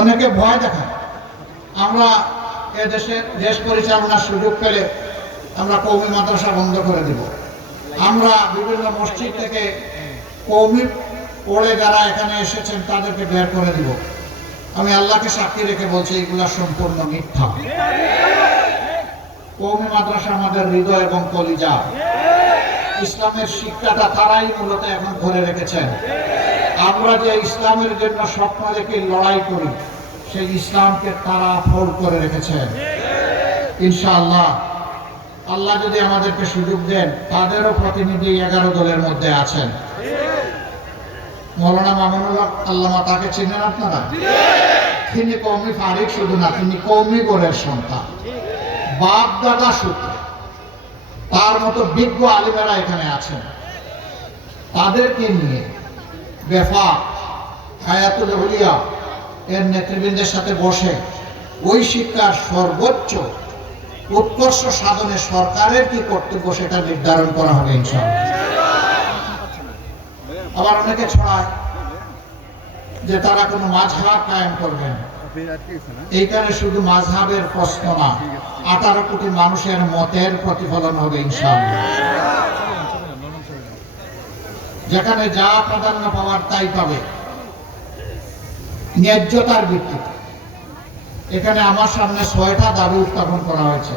অনেকে ভয় দেখায়। আমরা এ দেশে দেশ পরিচালনার সুযোগ পেলে আমরা কৌমি মাদ্রাসা বন্ধ করে দিব। আমরা বিভিন্ন মসজিদ থেকে কৌমি পড়ে যারা এখানে এসেছেন তাদেরকে বের করে দিব। আমি আল্লাহকে সাক্ষী রেখে বলছি, এগুলা সম্পূর্ণ মিথ্যা। কৌমি মাদ্রাসা আমাদের হৃদয় এবং কলিজা। ইসলামের শিক্ষাটা তারাই মূলত এখন ধরে রেখেছেন। আমরা যে ইসলামের জন্য স্বপ্ন দেখে লড়াই করি, সেই ইসলামকে তারা ফোর করে রেখেছেন ইনশাআল্লাহ, আল্লাহ যদি আমাদেরকে সুযোগ দেন, তাদেরও প্রতিনিধি এগারো দলের মধ্যে আছেন। মৌলানা মামুনুল্লাহ আল্লামা তাকে চিনেন আপনারা? তিনি কৌমি ফারিক শুধু না, তিনি কৌমি গোরের সন্তান। বাপ দাদা সূত্রে। তার মতো বিজ্ঞ আলিমেরা এখানে আছেন। তাদেরকে নিয়ে বেফা হায়াতুল হলিয়া এর নেতৃবৃন্দের সাথে বসে ওই শিক্ষার সর্বোচ্চ উৎকর্ষ সাধনে সরকারের কি কর্তব্য সেটা নির্ধারণ করা হবে আবার অনেকে ছড়ায় যে তারা কোনো মাঝহাব কায়েম করবেন এইখানে শুধু মাঝহাবের প্রশ্ন না, আঠারো কোটি মানুষের মতের প্রতিফলন হবে ইনশাআল্লাহ। যেখানে যা প্রাধান্য পাওয়ার তাই পাবে। ন্যায্যতার ভিত্তিতে। এখানে আমার সামনে ছয়টা দাবি উত্থাপন করা হয়েছে।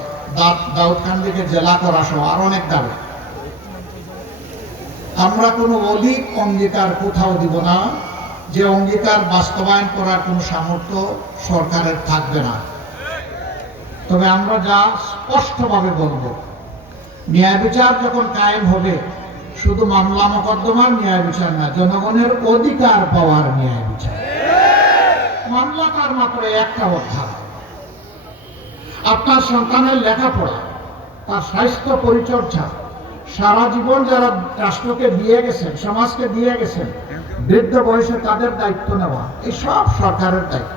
দাউদকান্দিকে জেলা করা সহ আর অনেক দাবি। আমরা কোনো অলিক অঙ্গীকার কোথাও দিব না। যে অঙ্গীকার বাস্তবায়ন করার কোনো সামর্থ্য সরকারের থাকবে না। তবে আমরা যা স্পষ্টভাবে বলব, ন্যায় বিচার যখন কায়েম হবে শুধু মামলা মোকদ্দমার ন্যায় বিচার না, জনগণের অধিকার পাওয়ার ন্যায় বিচার। মামলা তার মাত্র একটা অধ্যায়। আপনার সন্তানের লেখাপড়া, তার স্বাস্থ্য পরিচর্যা, সারা জীবন যারা রাষ্ট্রকে দিয়ে গেছেন, সমাজকে দিয়ে গেছেন, বৃদ্ধ বয়সে তাদের দায়িত্ব নেওয়া এই সব সরকারের দায়িত্ব।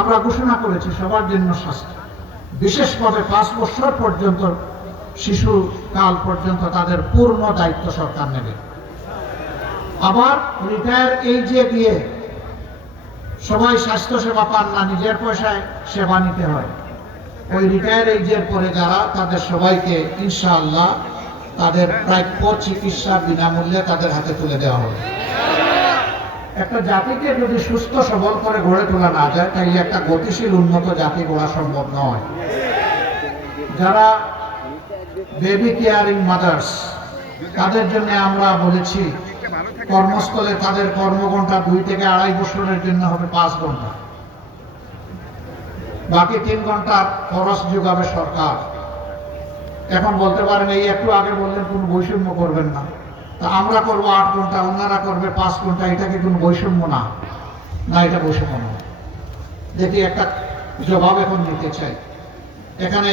আমরা ঘোষণা করেছি সবার জন্য স্বাস্থ্য বিশেষভাবে পাঁচ বছর পর্যন্ত শিশু কাল পর্যন্ত তাদের পূর্ণ দায়িত্ব সরকার নেবে। আবার রিটায়ার এইজে দিয়ে সবাই স্বাস্থ্য সেবা পান না, নিজের পয়সায় সেবা নিতে হয়। ওই রিটায়ার এইজের পরে যারা, তাদের সবাইকে ইনশাআল্লাহ তাদের প্রাপ্য চিকিৎসা বিনামূল্যে তাদের হাতে তুলে দেওয়া হবে। একটা জাতিকে যদি সুস্থ, সবল করে গড়ে তোলা না যায় তাহলে একটা গতিশীল, উন্নত জাতি গড়া সম্ভব নয়। যারা বেবি কেয়ারিং মাদার্স তাদের জন্য আমরা বলেছি, কর্মস্থলে তাদের কর্মঘণ্টা দুই থেকে আড়াই বছরের জন্য হবে পাঁচ ঘণ্টা বাকি তিন ঘণ্টা খরচ যোগাবে সরকার। এখন বলতে পারেন, এই একটু আগে বললেন, কোনো বৈষম্য করবেন না। তা আমরা করব আট ঘণ্টা ওনারা করবে পাঁচ ঘণ্টা এটা কি কোনো বৈষম্য না? না, এটা বৈষম্য না দেখি একটা জবাব এখন নিতে চাই। এখানে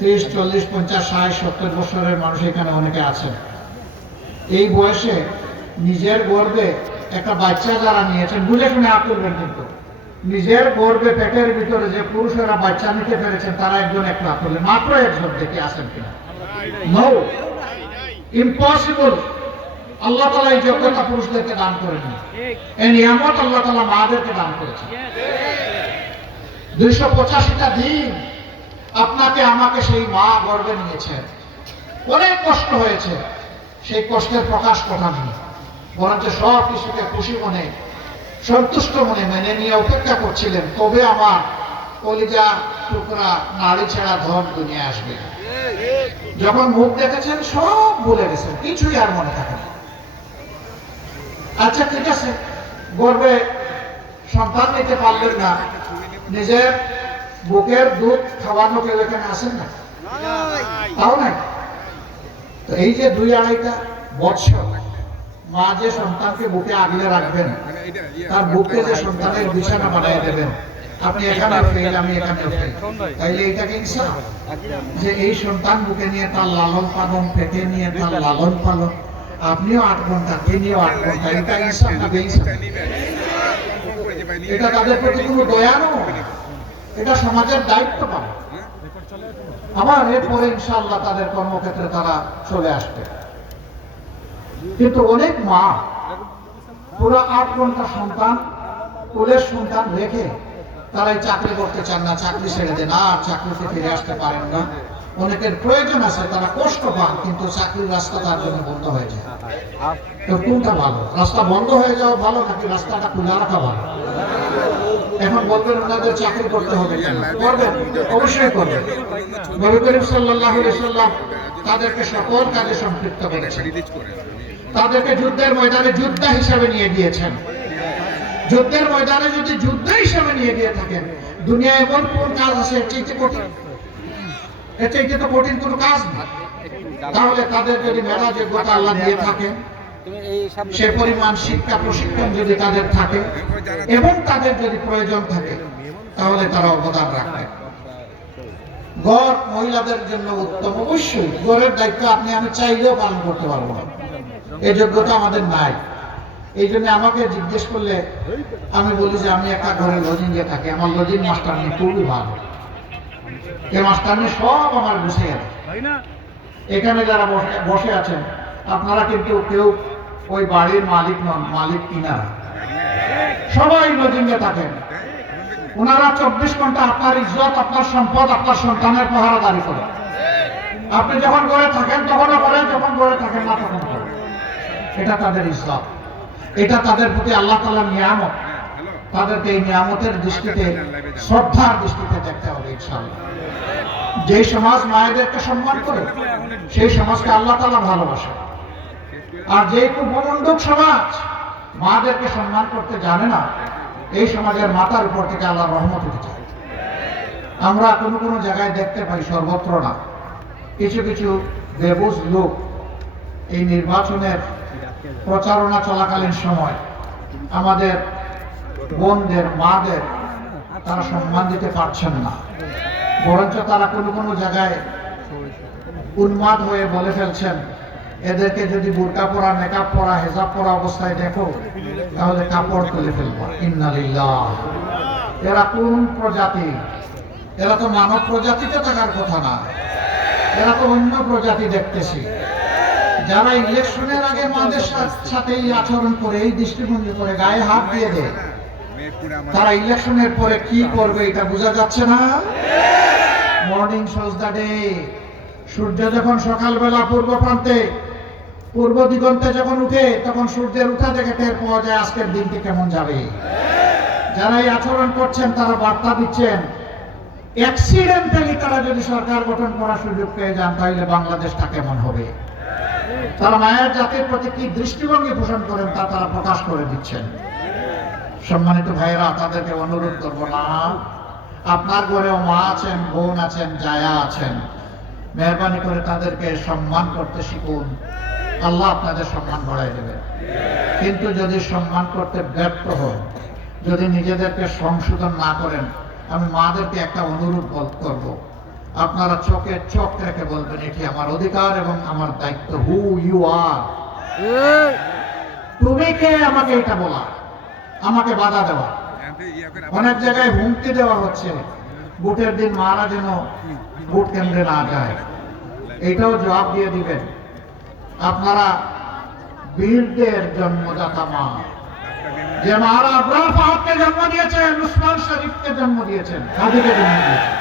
ত্রিশ, চল্লিশ, পঞ্চাশ, ষাট, সত্তর বছরের মানুষ এখানে অনেকে আছেন। এই বয়সে নিজের গর্বে একটা বাচ্চা যারা নিয়েছেন, বুঝে শুনে আপ করবেন কিন্তু। নিজের গর্বে পেটের ভিতরে যে পুরুষেরা বাচ্চা নিতে পেরেছেন, তারা একজন এক লাভ করলেন মাত্র একজন দেখে আসেন কিনা? নো ইম্পসিবল আল্লাহ তালা এই যোগ্যতা পুরুষদেরকে দান করেনি এই নিয়ামত আল্লাহ তালা মাদেরকে দান করেছেন। দুইশো পঁচাশিটা দিন আপনাকে আমাকে সেই মা গর্বে নিয়েছেন অনেক কষ্ট হয়েছে। সেই কষ্টের প্রকাশ ঘটাননি। বরঞ্চ সব কিছুকে খুশি মনে, সন্তুষ্ট মনে মেনে নিয়ে অপেক্ষা করছিলেন। তবে আমার কলিজা টুকরা নারী ছেড়া ধন দুনিয়া আসবে যখন মুখ দেখেছেন, সব ভুলে গেছেন। কিছুই আর মনে থাকে না। আচ্ছা ঠিক আছে। গর্বে সন্তান নিতে পারলেন না। নিজের বুকের দুধ খাওয়ানো কেউ এখানে আসেন না? তাও নাই? তো এই যে দুই আড়াইটা বৎসর মা যে সন্তানকে বুকে আগলে রাখবেন তার বুকে যে সন্তানের বিছানা বানিয়ে দেবেন আপনি এখানে ফেল আমি এখানে ফেল। তাইলে ইনসাফ যে এই সন্তান বুকে নিয়ে তার লালন পালন পেটে নিয়ে তার লালন পালন আপনিও আট ঘণ্টা তিনিও আট ঘণ্টা এটা ইনসাফ না বেইনসাফ এটা তাদের প্রতি কোনো দয়া নয়। এটা সমাজের দায়িত্ব পাবে আবার এরপরে ইনশাআল্লাহ তাদের কর্মক্ষেত্রে তারা চলে আসবে। কিন্তু অনেক মা, পুরো আট ঘণ্টা সন্তান, কুলের সন্তান রেখে তারা এই চাকরি করতে চান না, চাকরি ছেড়ে দেন। আর চাকরিতে ফিরে আসতে পারেন না। অনেকের প্রয়োজন আছে, তারা কষ্ট পান, কিন্তু চাকরির রাস্তা তার জন্য বন্ধ হয়ে যায়। তো কোনটা ভালো? রাস্তা বন্ধ হয়ে যাওয়া ভালো নাকি রাস্তাটা খুলে রাখা ভালো? তাদেরকে যুদ্ধের ময়দানে যোদ্ধা হিসাবে নিয়ে গিয়েছেন। যুদ্ধের ময়দানে যদি যোদ্ধা হিসাবে নিয়ে গিয়ে থাকেন দুনিয়া এমন কোন কাজ আছে, এর কঠিন? কোনো কাজ তাহলে তাদের যদি মেধা যোগ্যতা আল্লাহ দিয়ে থাকেন সে পরিমাণ শিক্ষা, প্রশিক্ষণ যদি তাদের থাকে এবং তাদের যদি প্রয়োজন থাকে, তাহলে তারা অবদান রাখবে। গড় মহিলাদের জন্য উত্তম। অবশ্যই, গড়ের দায়িত্ব আপনি, আমি চাইলেও পালন করতে পারব না। এই যোগ্যতা আমাদের নাই। এই জন্য আমাকে জিজ্ঞেস করলে আমি বলি যে, আমি একা ঘরে লজিংয়ে থাকি, আমার লজিং মাস্টার খুবই ভালো। এই মাস্টার নিয়ে সব আমার গুছিয়ে গেছে এখানে যারা বসে বসে আছেন আপনারা কিন্তু কেউ ওই বাড়ির মালিক নন, মালিক কিনারা। সবাই লজিংয়ে থাকেন। ওনারা চব্বিশ ঘণ্টা আপনার ইজ্জত, আপনার সম্পদ, আপনার সন্তানের পাহারাদারি করে আপনি যখন ঘরে থাকেন, তখনও করেন, যখন ঘরে থাকেন না তখন করেন। এটা তাদের ইজ্জত। এটা তাদের প্রতি আল্লাহ তালা নিয়ামত। তাদেরকে এই নিয়ামতের দৃষ্টিতে, শ্রদ্ধার দৃষ্টিতে দেখতে হবে, ইনশাআল্লাহ। যেই সমাজ মায়েদেরকে সম্মান করে, সেই সমাজকে আল্লাহ তালা ভালোবাসে আর যে কুপমণ্ডক সমাজ, মাদেরকে সম্মান করতে জানে না, এই সমাজের মাথার উপর থেকে আল্লাহ রহমত উঠে যায়। আমরা কোনো কোনো জায়গায় দেখতে পাই সর্বত্র না। কিছু কিছু বেবুজ লোক এই নির্বাচনের প্রচারণা চলাকালীন সময় আমাদের বোনদের, মাদের তারা সম্মান দিতে পারছেন না। বরঞ্চ তারা কোনো কোনো জায়গায় উন্মাদ হয়ে বলে ফেলছেন এদেরকে যদি বোরকা পরা মেকআপ পরা, হেজাব পরা অবস্থায় দেখো, তাহলে কাপড় তুলে ফেলব। ইন্নালিল্লাহ। এরা কোন প্রজাতি? এরা তো মানব প্রজাতিতে থাকার কথা না। এরা তো অন্য প্রজাতি দেখতেছি। যারা ইলেকশনের আগে মাদের সাথে এই আচরণ করে, এই দৃষ্টিভঙ্গি করে, গায়ে হাত দিয়ে দেয় তারা ইলেকশনের পরে কি করবে এটা বোঝা যাচ্ছে না? মর্নিং শোজ দ্য ডে সূর্য যখন সকালবেলা পূর্ব প্রান্তে পূর্ব দিগন্তে যখন উঠে, তখন সূর্যের উঠা থেকে টের পাওয়া যায় আজকের দিনটি কেমন যাবে। যারা এই আচরণ করছেন, তারা বার্তা দিচ্ছেন অ্যাক্সিডেন্টালি তারা যদি সরকার গঠন করার সুযোগ পেয়ে যান, তাহলে বাংলাদেশটা কেমন হবে? তারা মায়ের জাতির প্রতি কি দৃষ্টিভঙ্গি পোষণ করেন, তা তারা প্রকাশ করে দিচ্ছেন। সম্মানিত ভাইয়েরা, তাদেরকে অনুরোধ করব না। আপনার ঘরেও মা আছেন, বোন আছেন, জায়া আছেন। মেহরবানি করে তাদেরকে সম্মান করতে শিখুন। আল্লাহ আপনাদের সম্মান বাড়াই দেবে। কিন্তু যদি সম্মান করতে ব্যর্থ হন, যদি নিজেদেরকে সংশোধন না করেন, আমি মাদেরকে একটা অনুরোধ করব। আপনারা চোখে চোখ রেখে বলবেন, এটি আমার অধিকার এবং আমার দায়িত্ব। হু ইউ আর তুমি কে? আমাকে এটা বলা। আমাকে বাধা দেওয়া। অনেক জায়গায় হুমকি দেওয়া হচ্ছে। ভোটের দিন মারা যেন ভোট কেন্দ্রে না যায়। এটাও জবাব দিয়ে দিবেন। আপনারা বীরদের জন্মদাতা মা। যে মারা আবরার জন্ম দিয়েছেন, উসমান শরীফকে জন্ম দিয়েছেন খাদিকে জন্ম দিয়েছেন।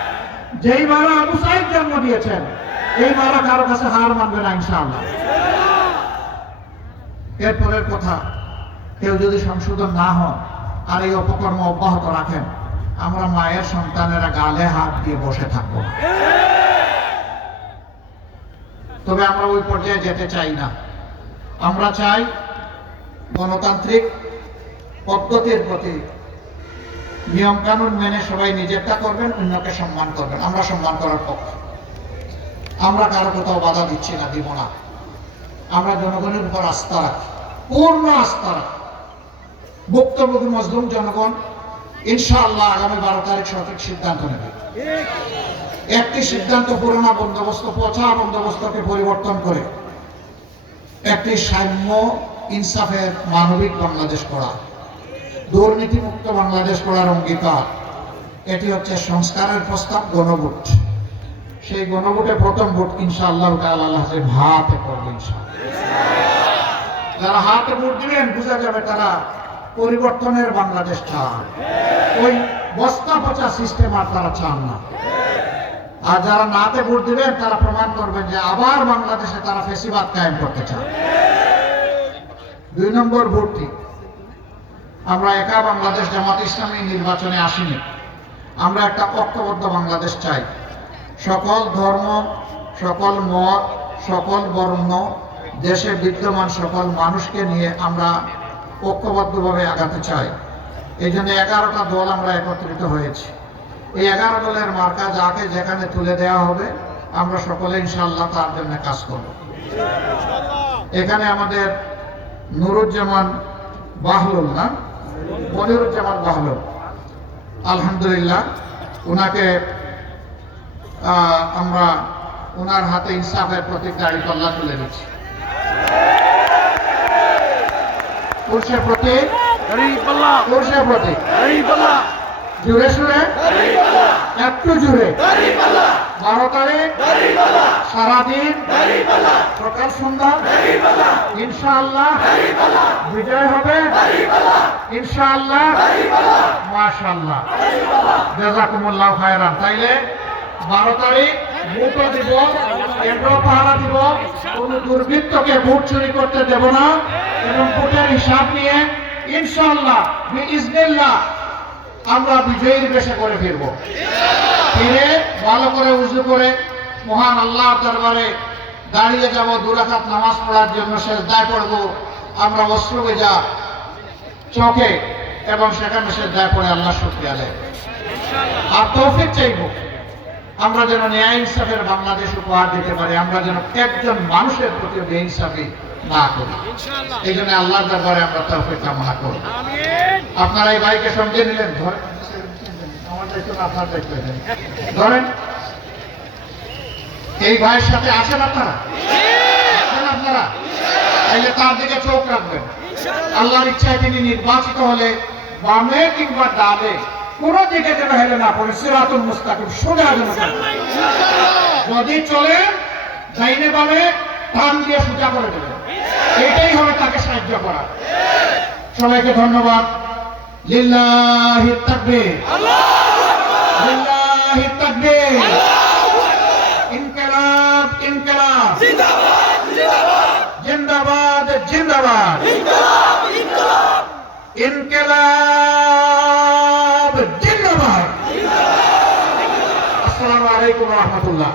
যেই মারা আবু সাইদ জন্ম দিয়েছেন, এই মারা কারও কাছে হার মানবে না, ইনশাআল্লাহ। এরপরের কথা, কেউ যদি সংশোধন না হন আর এই অপকর্ম অব্যাহত রাখেন, আমরা মায়ের সন্তানেরা গালে হাত দিয়ে বসে থাকব না। তবে আমরা ওই পর্যায়ে যেতে চাই না। আমরা চাই গণতান্ত্রিক পদ্ধতির প্রতি নিয়ম কানুন মেনে সবাই নিজেরটা করবেন, অন্যকে সম্মান করবেন। আমরা সম্মান করার পক্ষে। আমরা কারও কোথাও বাধা দিচ্ছি না, দিব না। আমরা জনগণের উপর আস্থা রাখি, পূর্ণ আস্থা রাখি। ভুক্তভোগী মজলুম জনগণ ইনশাআল্লাহ আগামী বারো তারিখ সঠিক সিদ্ধান্ত নেবে। একটি সিদ্ধান্ত পুরোনো বন্দোবস্ত পচা বন্দোবস্তকে পরিবর্তন করে একটি সাম্য ইনসাফের মানবিক বাংলাদেশ করা, দুর্নীতিমুক্ত বাংলাদেশ করার অঙ্গীকার। এটি হচ্ছে সংস্কারের প্রস্তাব, গণভোট। সেই গণভোটে প্রথম ভোট ইনশাআল্লাহ আল্লাহ হাতে করবে যারা হাতে ভোট দিবেন, বোঝা যাবে তারা পরিবর্তনের বাংলাদেশ চায় ওই বস্তা পচা সিস্টেম আর তারা চান না। আর যারা নাতে ভোট দিবেন, তারা প্রমাণ করবেন যে আবার বাংলাদেশে তারা ফেসিবাদ কায়েম করতে চান দুই নম্বর ভোটটি। আমরা একা বাংলাদেশ জামাত ইসলামী নির্বাচনে আসিনি। আমরা একটা ঐক্যবদ্ধ বাংলাদেশ চাই। সকল ধর্ম, সকল মত, সকল বর্ণ দেশে বিদ্যমান সকল মানুষকে নিয়ে আমরা ঐক্যবদ্ধভাবে আগাতে চাই। এই জন্য এগারোটা দল আমরা একত্রিত হয়েছি। এই এগারো দলের মার্কা যাকে যেখানে তুলে দেওয়া হবে আমরা সকলে ইনশাল্লাহ তার জন্য কাজ করব। এখানে আমাদের নুরুজ্জামান বাহলুল না? মনিরুজ্জামান বাহলুল। আলহামদুলিল্লাহ ওনাকে আমরা ওনার হাতে ইনসাফের প্রতীক দাড়ি পাল্লা তুলে দিচ্ছি। পুরুষের প্রতীক? পুরুষের প্রতীক। জুড়ে সুরে। একটু জুড়ে বারো তারিখ। সারাদিন। সকাল সন্ধ্যা। ইনশাআল্লাহ। বিজয় হবে। ইনশাআল্লাহ। মাশাআল্লাহ। জাজাকুমুল্লাহ খায়রান। তাইলে বারো তারিখ ভোটও দিব কেন্দ্র পাহারা দিব কোন দুর্বৃত্তকে ভোট চুরি করতে দেব না। এবং ভোটের হিসাব নিয়ে ইনশাআল্লাহ ইসমিল্লাহ। আমরা বিজয়ীর বেশে করে ফিরব। ফিরে ভালো করে উজু করে মহান আল্লাহ দরবারে দাঁড়িয়ে যাব দুরাকাত নামাজ পড়ার জন্য শেষ দায় পড়ব। আমরা অস্ত্র ভেজা চোখে এবং সেখানে শেষ দায় পড়ে আল্লাহ শুক্রিয়া দেয় আর তৌফিক চাইব, আমরা যেন ন্যায় ইনসাফের বাংলাদেশ উপহার দিতে পারি, আমরা যেন একজন মানুষের প্রতি বেইনসাফি না করি এই জন্য আল্লাহর দরবারে আমরা কামনা আপনারা এই ভাইকে সঙ্গে নিলেন ধরেন। আমার আপনার ধরেন এই ভাইয়ের সাথে আছেন আপনারা? আছেন আপনারা? তাইলে তার দিকে চোখ রাখবেন। আল্লাহর ইচ্ছায় তিনি নির্বাচিত হলে বামে কিংবা ডালে কোন দিকে যেন হেলে না পড়ে সিরাতুল মুস্তাকিম সোজা যেন যদি চলে ডাইনে বামে টান দিয়ে সোজা করে দেবেন এটাই হবে তাকে সাহায্য করা। সবাইকে ধন্যবাদ। লিল্লাহি জিন্দাবাদ জিন্দাবাদ। ইনকিলাব, জিন্দাবাদ। আসসালামু আলাইকুম ওয়া রাহমাতুল্লাহ।